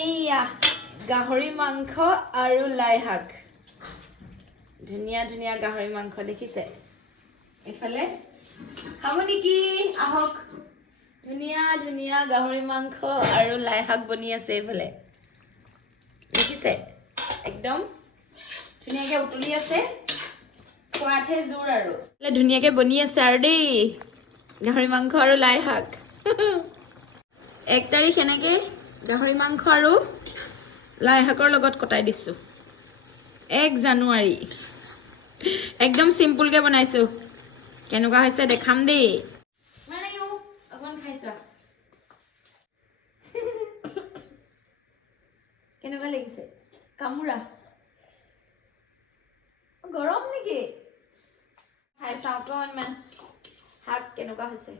এইয়া গাহৰি মাংস আৰু লাই শাক ধুনীয়া ধুনীয়া গাহৰি মাংস দেখিছে এফালে খাব নেকি আহক ধুনীয়া ধুনীয়া গাহৰি মাংস আৰু লাই শাক বনি আছে এফালে দেখিছে একদম ধুনীয়াকে উতলি আছে খোৱাতে জোৰ আৰু ধুনীয়াকে বনি আছে আৰু দেই গাহৰি মাংস আৰু লাই শাক 1 তাৰিখ এনেকে গাহৰি মাংস আৰু লাই শাকৰ লগত কটাই দিছো 1 জানুৱাৰী একদম সিম্পল কে বনাইছো কেনেকুৱা হৈছে দেখাম দেই মানাইও অকন খাইছা কেনেকুৱা লাগিছে কামুৰা গৰম নেকি খাই চাও অকনমান শাক কেনেকুৱা হৈছে